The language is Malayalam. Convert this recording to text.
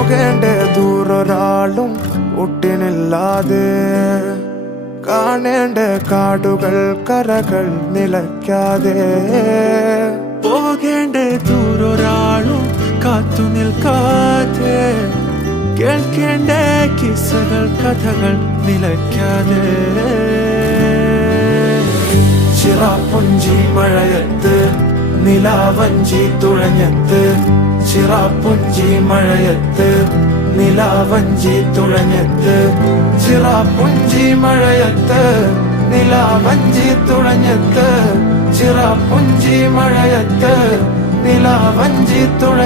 പോകേണ്ട ദൂരൊരാളും ഒട്ടിനില്ലാതെ, കാണേണ്ട കാടുകൾ കരകൾ നിലയ്ക്കാതെ, പോകേണ്ട ദൂരൊരാളും കാത്തു നിൽക്കാതെ, കേൾക്കേണ്ട കിസ്സകൾ കഥകൾ നിലയ്ക്കാതെ. ചിറാപ്പുഞ്ചി മഴയത്ത് നിലാവഞ്ചി തുഴഞ്ഞത്ത്, ചിറാപ്പുഞ്ചി മഴയത്ത് നിലാവഞ്ചി തുഴഞ്ഞത്ത്, ചിറാപ്പുഞ്ചി മഴയത്ത് നിലാവഞ്ചി തുഴഞ്ഞത്ത്, ചിറാപ്പുഞ്ചി മഴയത്ത് നിലാവഞ്ചി തുഴ